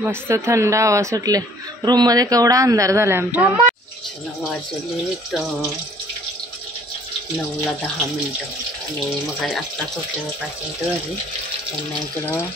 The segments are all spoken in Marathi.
मस्त थंड हवा सुटले. रूम मध्ये केवढा अंधार झालाय आमच्या. चला वाजले 9:10 आणि मग आत्ता सुटले 5 मिनिटं झाली. त्यांना इकडं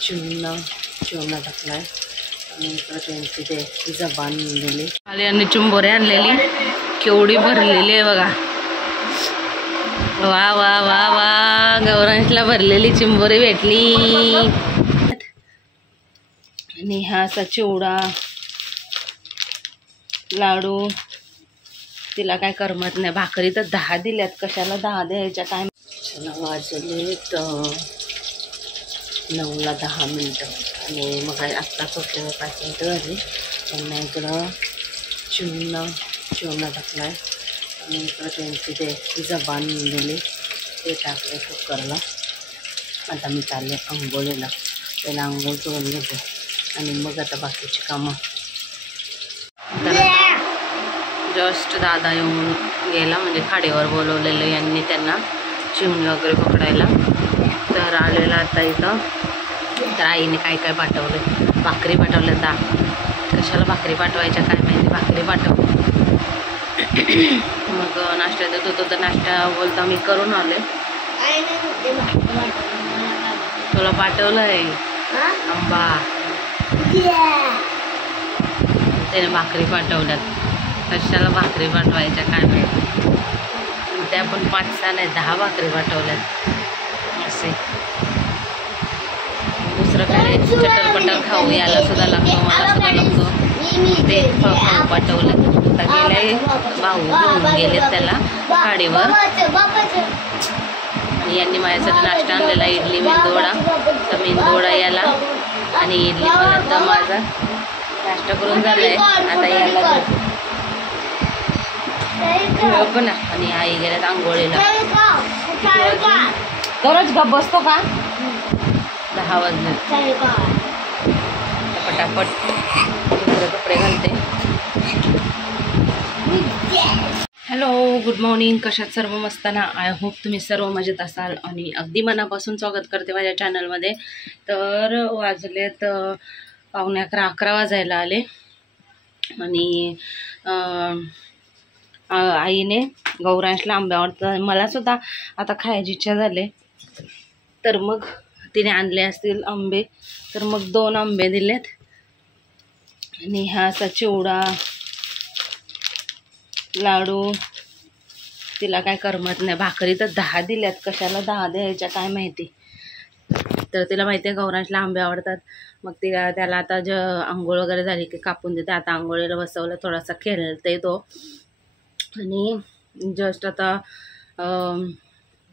चिवणा टाकलाय आणि इकडं त्यांची ते जबान दिली. खाली यांनी चिंबोरे आणलेली केवढी भरलेली आहे बघा. वा वा वा वा, गौरांशला भरलेली चिंबोरी भेटली. आणि हा असा चिवडा लाडू. तिला काय करमत नाही. भाकरी तर 10 दिल्यात, कशाला 10 द्यायच्या काय. चला वाजले 9:10 आणि मग आत्ता सुटले 5 मिनिटं झाली. त्यांना इकडं चिवणा टाकलाय आणि इकडं त्यांची ते जबान दिली ते टाकले कुकरला. आता मी चालले आंघोळीला. त्याला आंघोळ करून घेते आणि मग आता बाकीची कामं. जस्ट दादा येऊन गेला, म्हणजे खाडीवर बोलवलेलं यांनी त्यांना चिमणी वगैरे पकडायला. तर आलेला आता इथं. तर आईने काय काय पाठवलं. भाकरी पाठवल्या. कशाला भाकरी पाठवायच्या काय माहिती, भाकरी पाठव. मग नाश्ता देत होतो तर नाश्ता बोलता मी करून आले. तुला पाठवलं आहे आंबा. त्याने भाकरी पाठवल्यात. कशाला भाकरी पाठवायच्या काय माहिती. त्या पण 5-6 नाही 10 भाकरी पाठवल्यात असे. दुसरं काय चटरपटर खाऊ याला सुद्धा लागतो, मला सुद्धा लागतो. ते खाऊ पाठवलं. आता गेले भाऊ घेऊन गेलेत त्याला गाडीवर. आणि यांनी माझ्यासाठी नाश्ता आणलेला इडली मेंदूवडा. तर मेंदूवडा याला आणि इडली मला. तर माझा नाश्ता करून झालाय. आता याला पण. आणि आई गेल्यात आंघोळीला. दररोज गप बसतो का. 10 वाजले. पटापट दुसरे कपडे घालते. Hello, good morning. कशात सर्व मस्त ना. आय होप तुम्ही सर्व मजेत असाल आणि अगदी मनापासून स्वागत करते माझ्या चॅनलमध्ये. तर वाजलेत 11:15 वाजायला आले. आणि आईने गौरांशला आंबे आवडतात, मला सुद्धा आता खायची इच्छा झाली. तर मग तिने आणले असतील आंबे. तर मग 2 आंबे दिलेत. आणि हा असा चिवडा लाडू. तिला काय करमत नाही. भाकरी तर 10 दिल्यात, कशाला 10 द्यायच्या काय माहिती. तर तिला माहिती आहे गौरांशला आंबे आवडतात. मग त्याला आता आंघोळ वगैरे झाली की कापून देते. आता आंघोळीला बसवलं, थोडासा खेळते तो. आणि जस्ट आता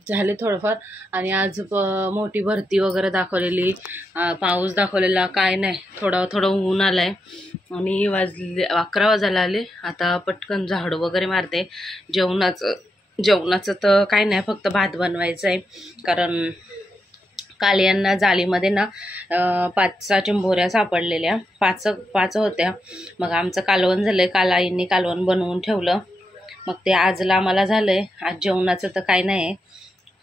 झाले थोडंफार. आणि आज मोठी भरती वगैरे दाखवलेली, पाऊस दाखवलेला काय नाही. थोडं ऊन आलं आहे. आणि 11 वाजायला आले. आता पटकन झाडू वगैरे मारते. जेवणाचं तर काय नाही, फक्त भात बनवायचं आहे. कारण काल यांना जाळीमध्ये ना 5 चिंबोऱ्या सापडलेल्या. 5 होत्या. मग आमचं कालवण झालं आहे. काल आईंनी कालवण बनवून ठेवलं. मग ते आजला आम्हाला झालं आहे. आज जेवणाचं तर काय नाही आहे.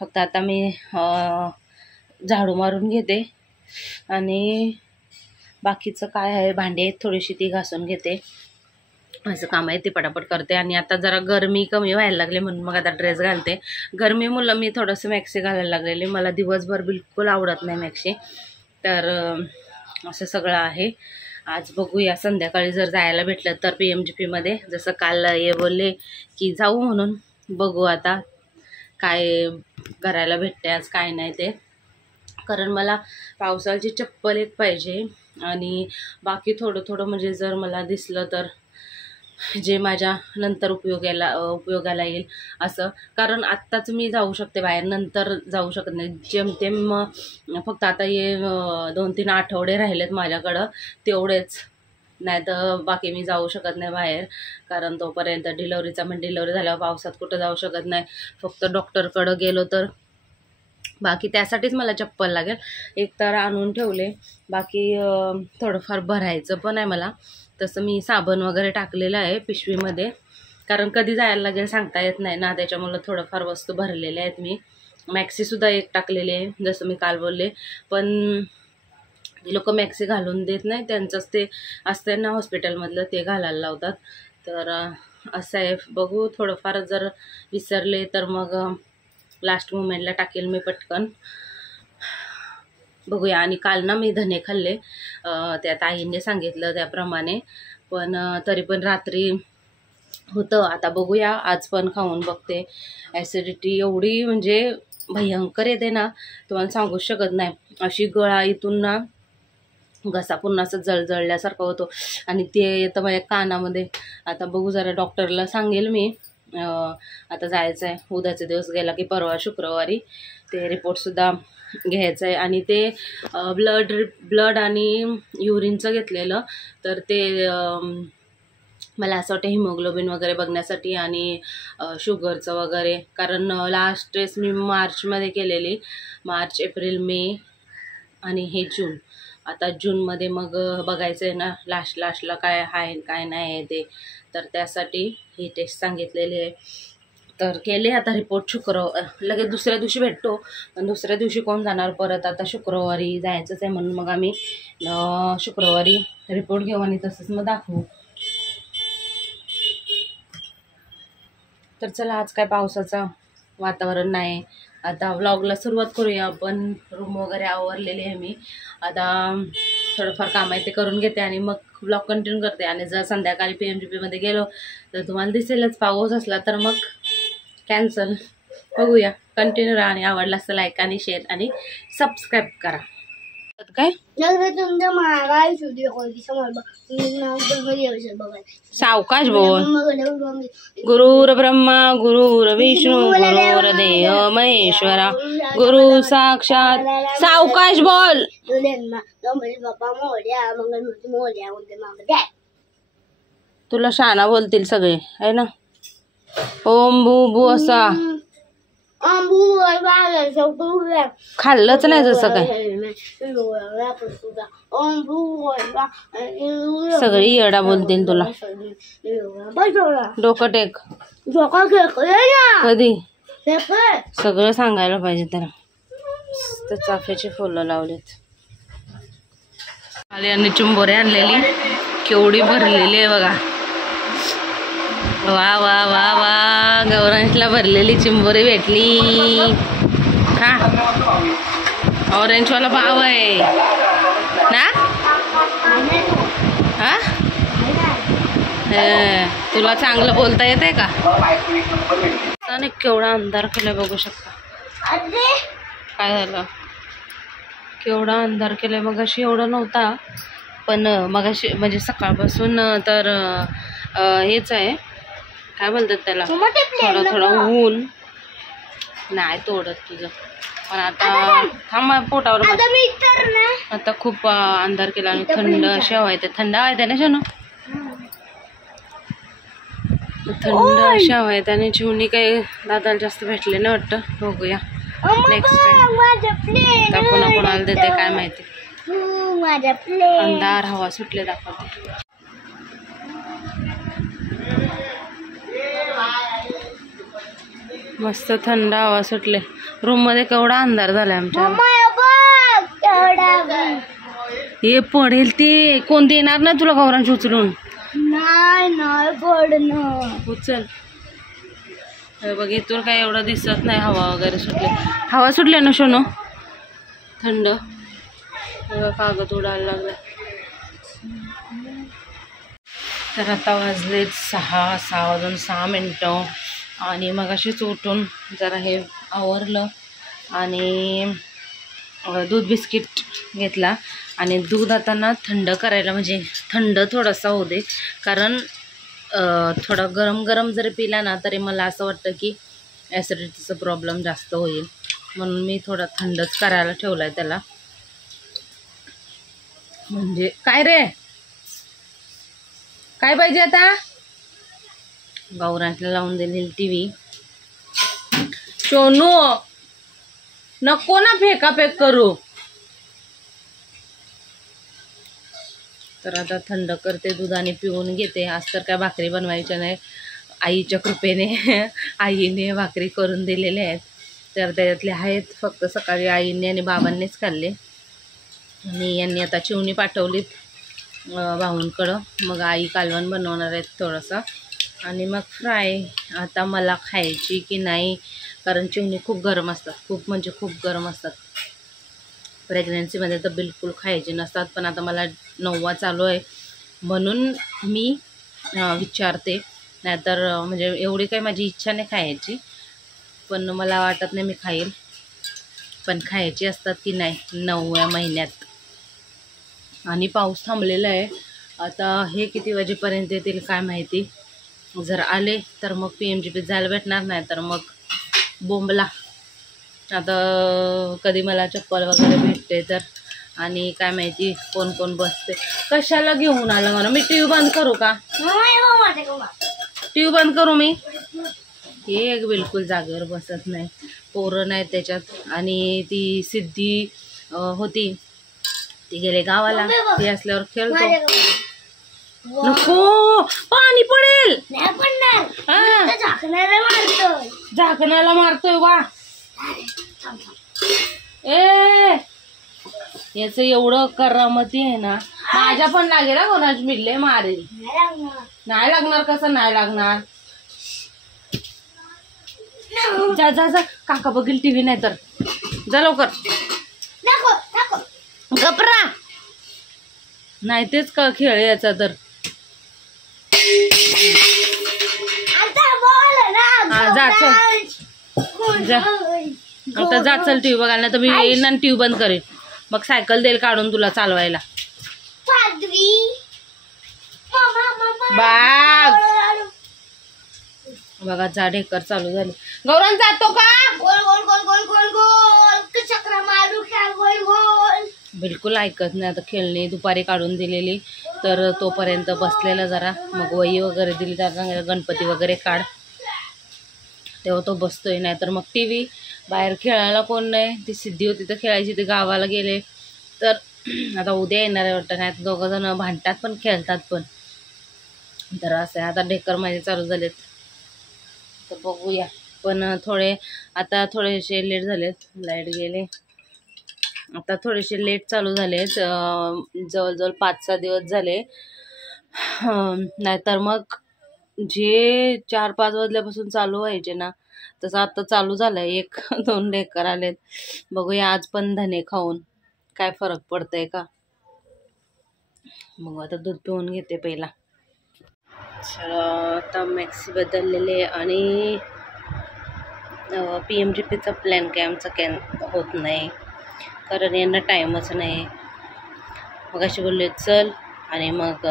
फक्त आता मी झाडू मारून घेते आणि बाकीचं काय आहे, भांडी आहेत थोडीशी ती घासून घेते. असं काम आहे ते पटापट करते. आणि आता जरा गरमी कमी व्हायला लागले म्हणून मग आता ड्रेस घालते. गरमीमुळं मी थोडंसं मॅक्सी घालायला लागलेली. मला दिवसभर बिलकुल आवडत नाही मॅक्सी. तर असं सगळं आहे. आज बघूया संध्याकाळी जर जायला भेटलं तर PMGPमध्ये. जसं काल हे बोलले की जाऊ म्हणून. बघू आता काय करायला भेटते आज काय नाही ते. कारण मला पावसाळ्याची चप्पल एक पाहिजे. आणि बाकी थोडं म्हणजे जर मला दिसलं तर जे माझ्या नंतर उपयोगाला येईल असं. कारण आत्ताच मी जाऊ शकते बाहेर, नंतर जाऊ शकत नाही. जेमतेम फक्त आता हे 2-3 आठवडे राहिलेत माझ्याकडं, तेवढेच. नाही तर बाकी मी जाऊ शकत नाही बाहेर. कारण तोपर्यंत डिलिव्हरी झाल्यावर पावसात कुठं जाऊ शकत नाही. फक्त डॉक्टरकडं गेलो तर. बाकी त्यासाठीच मला चप्पल लागेल. एक तर आणून ठेवले. बाकी थोडंफार भरायचं पण आहे मला. तसं मी साबण वगैरे टाकलेलं आहे पिशवीमध्ये. कारण कधी जायला लागेल सांगता येत नाही ना. त्याच्यामुळं थोडंफार वस्तू भरलेल्या आहेत मी. मॅक्सीसुद्धा एक टाकलेली आहे जसं मी काल बोलले. पण लोक मॅक्सी घालून देत नाही, त्यांचंच ते असतं ना हॉस्पिटलमधलं ते घालायला लावतात. तर असं आहे, बघू थोडंफार जर विसरले तर मग लास्ट मोमेंटला टाकेल मी पटकन, बघूया. आणि काल ना मी धने खाल्ले, त्यात आईने सांगितलं त्याप्रमाणे, पण तरी पण रात्री होतं. आता बघूया, आज पण खाऊन बघते. ॲसिडिटी एवढी म्हणजे भयंकर येते ना, तुम्हाला सांगूच शकत नाही. अशी गळा इथून ना घसा पूर्ण असं जळजळल्यासारखं होतो आणि ते येतं माझ्या कानामध्ये. आता बघू, जरा डॉक्टरला सांगेल मी. आता जायचं आहे, उद्याचा दिवस गेला की परवा शुक्रवारी ते रिपोर्टसुद्धा घ्यायचं आहे. आणि ते ब्लड आणि युरिनचं घेतलेलं, तर ते मला असं वाटतं हिमोग्लोबिन वगैरे बघण्यासाठी आणि शुगरचं वगैरे, कारण लास्ट टेस्ट मी मार्चमध्ये केलेली, मार्च, एप्रिल, मे आणि हे जून. आता जूनमध्ये मग बघायचं आहे ना लास्टला काय आहे काय नाही आहे ते, तर त्यासाठी ही टेस्ट सांगितलेली आहे. तर केले आता रिपोर्ट लगेच दुसऱ्या दिवशी भेटतो, पण दुसऱ्या दिवशी कोण जाणार परत, आता शुक्रवारी जायचंच आहे. म्हणून मग आम्ही शुक्रवारी रिपोर्ट घेऊ आणि तसंच मग दाखवू. तर चला, आज काय पावसाचं वातावरण नाही. आता व्लॉगला सुरुवात करूया आपण. रूम वगैरे आवरलेली आहे मी, आता थोडंफार काम आहे ते करून घेते आणि मग व्लॉग कंटिन्यू करते. आणि जर संध्याकाळी PMGPमध्ये गेलो तर तुम्हाला दिसेलच, पाऊस असला तर मग कॅन्सल. बघूया, कंटिन्यू राहा आणि आवडला असतं लाईक आणि शेअर आणि सबस्क्राईब करा. काय सावकाश बोल. गुरुर ब्रह्मा गुरुर विष्णू गुरुर देव महेश्वरा गुरु साक्षात. सावकाश बोल. तुला शाना बोलतील सगळे आहे ना. ओम भू भू असा खाल्लंच नाही जसं काय, सगळी येडा बोलतील तुला. डोकं टेक. कधी सगळं सांगायला पाहिजे त्याला. तर चाफ्याची फुलं लावलीत. आले आणि चिंबोरे आणलेली, केवढी भरलेली आहे बघा. वा वा वा वा, गौरांशला भरलेली चिंबोरी भेटली. हा, ऑरेंजवाला भाव आहे ना. हा, तुला चांगलं बोलता येते का. आणि केवढा अंधार केलाय बघू शकता. काय झालं, केवढा अंधार केलाय. मगाशी एवढं नव्हता, पण मगाशी म्हणजे सकाळपासून तर हेच आहे, काय बोलतात त्याला, थोडं थोडं ऊन नाही तोडत तुझं. पण आता थांबा पोटावर. आता खूप अंधार केला आणि थंड अशी हवा येते. थंड हवा येते ना शनू, थंड अशी हवा येते. आणि चिवणी काही दादाला जास्त भेटले नाही वाटतं. बघूया नेक्स्ट टाइम पुन्हा कोणाला देते काय माहिती. अंधार हवा सुटले दाखवते. मस्त थंड हवा सुटले. रूम मध्ये केवढा अंधार झालाय आमच्या. हे पडेल ते, कोण देणार ना तुला गौरांश उचलून. नाही पडणार, उचल. बघ इथून काय एवढं दिसत नाही. हवा वगैरे सुटले, हवा सुटले ना शोनो, थंड. कागद उडायला लागला. तर आता वाजले 6:06 आणि मग अशीच उठून जरा हे आवरलं आणि दूध बिस्किट घेतला. आणि दूध आता ना थंड करायला, म्हणजे थंड थोडासा होऊ दे, कारण थोडं गरम गरम जरी पिला ना तरी मला असं वाटतं की ॲसिडिटीचा प्रॉब्लेम जास्त होईल, म्हणून मी थोडा थंडच करायला ठेवला आहे त्याला. म्हणजे काय रे, काय पाहिजे आता. गौरांशला लावून दिलेली TV. सोनू नको ना फेकाफेक करू. तर आता थंड करते दूध आणि पिऊन घेते. आज तर काय भाकरी बनवायच्या नाही, आईच्या कृपेने आईने भाकरी करून दिलेल्या आहेत. तर त्याच्यातले आहेत फक्त सकाळी आईने आणि बाबांनीच खाल्ले. आणि यांनी आता चिवणी पाठवलीत भाऊंकडं. मग आई कालवण बनवणार आहेत थोडंसं आणि मग फ्राय. आता मला खायची की नाही, कारण चिवणी खूप गरम असतात, खूप म्हणजे खूप गरम असतात. प्रेग्नन्सीमध्ये तर बिलकुल खायचे नसतात, पण आता मला 9वा चालू आहे म्हणून मी विचारते. नाहीतर म्हणजे एवढी काही माझी इच्छा नाही खायची, पण मला वाटत नाही मी खाईल. पण खायची असतात की नाही 9व्या महिन्यात. आणि पाऊस थांबलेला आहे. आता हे किती वाजेपर्यंत येतील काय माहिती. जर आले तर मग PMGP जायला भेटणार, नाही तर मग बोंबला. आता कधी मला चप्पल वगैरे भेटते तर. आणि काय माहिती कोण कोण बसते. कशाला घेऊन आलं म्हणा. मी टी व्ही बंद करू का? टी व्ही बंद करू मी? हे एक बिलकुल जागेवर बसत नाही. पोरं नाही त्याच्यात. आणि ती सिद्धी होती, ती गेले गावाला. ती असल्यावर खेळतो. नको, पाणी पडेल. झाकणाला मारतोय वा. ए याच एवढं करामती आहे ना. माझ्या पण लागेल ना, कोणाच मिळले मारेल. नाही लागणार. कसं नाही लागणार? जा जा जा, काका बघील टीव्ही. नाही तर जा लवकर. गपरा. नाही तेच का खेळ याचा तर. जा चल जा. आता जा चल टीव्ही बघायला. नाही तर मी येईन आणि टीव्ही बंद करेन. मग सायकल देईल काढून तुला चालवायला. बाग बघा जा, ढेकर चालू झाले. गौरव जातो का? बिलकुल ऐकत नाही. आता खेळणी दुपारी काढून दिलेली, तर तोपर्यंत बसलेला जरा. मग वही वगैरे दिली, त्याचा गणपती वगैरे काढ, तेव्हा तो बसतोय. नाही तर मग टीव्ही. बाहेर खेळायला कोण नाही. ती सिद्धी होती तर खेळायची, ती गावाला गेले. तर आता उद्या येणार आहे वाटतं. नाही तर दोघं जण भांडतात पण खेळतात पण. तर असं आहे. आता ढेकर माझे चालू झालेत, तर बघूया. पण आता थोडेसे लेट झालेत. लाईट गेले, आता थोडेसे लेट चालू झालेत. जवळजवळ 5-6 दिवस झाले. नाहीतर मग जे 4-5 वाजल्यापासून चालू व्हायचे ना, तसं आता चालू झालंय. 1-2 ढेकर आलेत. बघूया आज पण धने खाऊन काय फरक पडतंय का. मग आता दूध पिऊन घेते पहिला. आता मॅक्सी बदललेले आणि PMGPचा प्लॅन काय आमचा होत नाही, कारण यांना टाईमच नाही. मग अशी बोलले चल, आणि मग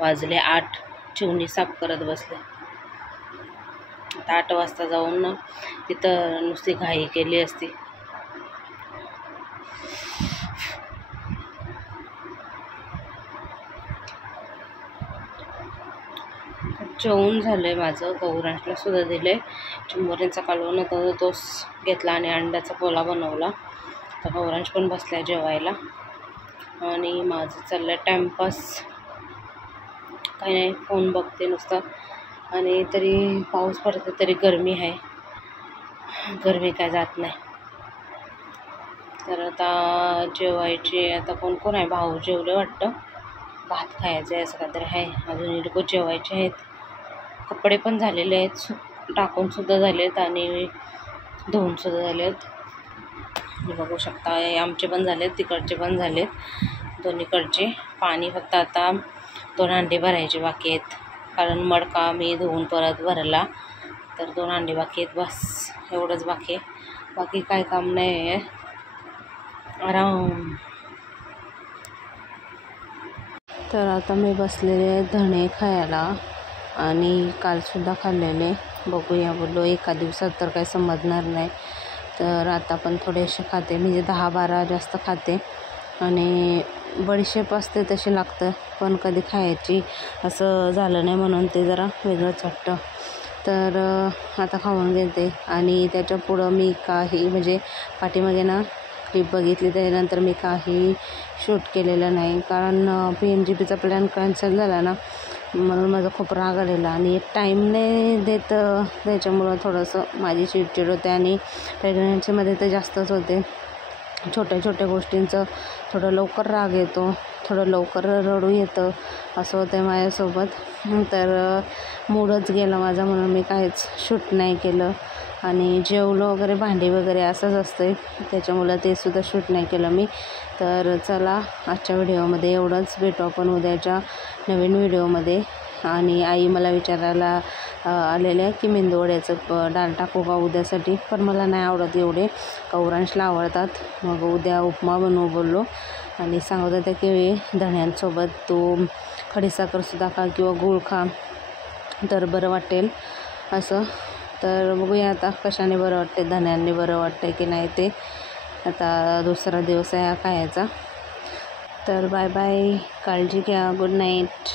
वाजले 8. चिवणी साफ करत बसले. आता 8 वाजता जाऊन ना तिथं नुसती घाई केली असती. जेवून झालंय माझं. गौरांशला सुद्धा दिले. चिंबोऱ्यांचा कालवण होता तोच घेतला आणि अंड्याचा पोला बनवला. तर गौरांश पण बसला जेवायला आणि माझं चाललं टाइमपास. काही नाही, फोन बघते नुसता. आणि तरी पाऊस पडते तरी गरमी आहे. गरमी काय जात नाही. तर आता जेवायचे. आता कोण कोण आहे? भाऊ जेवले वाटतं. भात खायचं आहे असं काहीतरी आहे. अजून लोक जेवायचे आहेत. कपडे पण झालेले आहेत, टाकून सुद्धा झालेत आणि धुवून सुद्धा झालेत. बघू शकता आमचे पण झालेत, तिकडचे पण झालेत, दोन्हीकडचे. पाणी फक्त आता 2 अंडे भरायचे बाकी आहेत, कारण मडका मी धुवून परत भरला. तर 2 अंडे बाकी आहेत, बस एवढंच बाकी आहे. बाकी काय काम नाही आहे, आराम. तर आता मी बसलेले आहे धणे खायला आणि कालसुद्धा खाल्लेले. बघूया बोललो एका दिवसात तर काही समजणार नाही. तर आता पण थोडेसे खाते, म्हणजे 10-12 जास्त खाते. आणि बडीशेप असते तशी लागतं, पण कधी खायची असं झालं नाही म्हणून ते जरा वेगळंच वाटतं. तर आता खाऊन घेते. आणि त्याच्या पुढं मी काही म्हणजे पाठीमागे ना क्लिप बघितली, त्याच्यानंतर मी काही शूट केलेलं नाही, कारण PMGPचा प्लॅन कॅन्सल झाला ना, म्हणून माझा खूप राग आलेला. आणि एक टाईम नाही देत, त्याच्यामुळं थोडंसं माझी चिडचिड होते. आणि प्रेग्नन्सीमध्ये तर जास्तच होते. छोट्या छोट्या गोष्टींचं थोडं लवकर राग येतो, थोडं लवकर रडू येतं, असं होतं माझ्यासोबत. तर मूडच गेला माझा, म्हणून मी काहीच शूट नाही केलं. आणि जेवलो वगैरे, भांडी वगैरे असंच असतं, त्याच्यामुळं ते सुद्धा शूट नाही केलं मी. तर चला, आजच्या व्हिडिओमध्ये एवढंच. भेटू आपण उद्याच्या नवीन व्हिडिओमध्ये. आणि आई मला विचारायला आलेल्या की मेंदूवड्याचं डाळ टाकू का उद्यासाठी, पण मला नाही आवडत एवढे, कौरांशला आवडतात. मग उद्या उपमा बनवू बोललो. आणि सांगत होत्या की धण्यांसोबत तू खडीसाखरसुद्धा खा किंवा गूळ खा, तर बरं वाटेल असं. तर बघूया आता कशाने बरं वाटते, धण्यांनी बरं वाटतं की नाही ते. आता दुसरा दिवस आहे हा खायचा. तर बाय बाय, काळजी घ्या, गुड नाईट.